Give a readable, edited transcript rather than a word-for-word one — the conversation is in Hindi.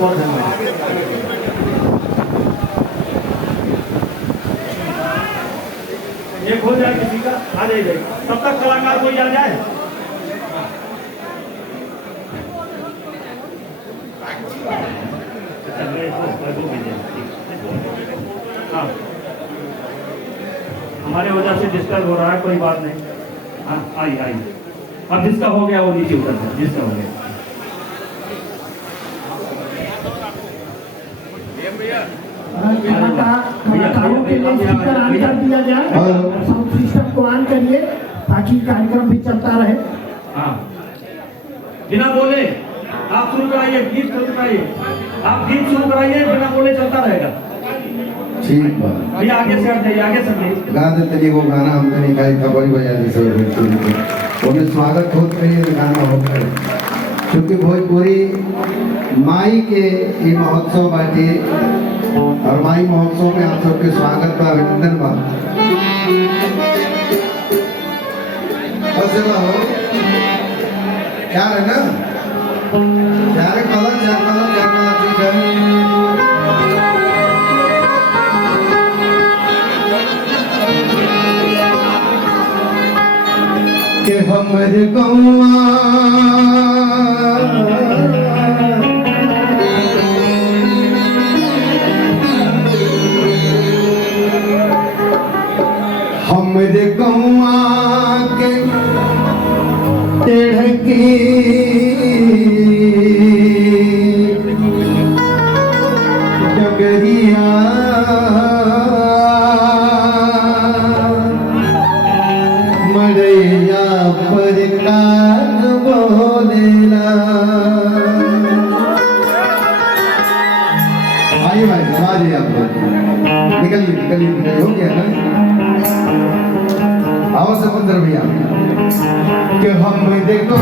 बहुत धन्यवाद। एक हो जाए किसी का आ जाइए, तब तक कलाकार कोई आ जाए। हाँ, हमारे वजह से डिस्टर्ब हो रहा है, कोई बात नहीं। हाँ आइए आइए, अब जिसका हो गया वो नीचे उतर जाए, जिसका हो गया। कलाकारों के लिए स्पीकर ऑन कर दिया जाए, साउंड सिस्टम को ऑन करिए ताकि कार्यक्रम भी चलता रहे। हाँ, बिना बोले आप शुरू कराइए, गीत शुरू कराइए, आप गीत शुरू कराइए, बिना बोले चलता रहेगा। ठीक बात भैया आगे से हट जाइए, आगे से हट गा देते नहीं वो गाना हमने नहीं गाई था, वही बजा दी सब बिल्कुल। उन्हें स्वागत होत रही है, गाना होता है, क्योंकि भोजपुरी माई के ये महोत्सव बाटे और माई महोत्सव में आप सबके स्वागत बा, अभिनंदन बा। बस हो क्या है ना, चार कलर ठीक है। के हमर गौआ हमर गौआ के टेढ़ की डगरिया मरैया पर कान बोलेला। आइए भाई साहब, आ जाइए आप लोग, निकलिए हो गया ना। आओ समुद्र भैया कि हम देखो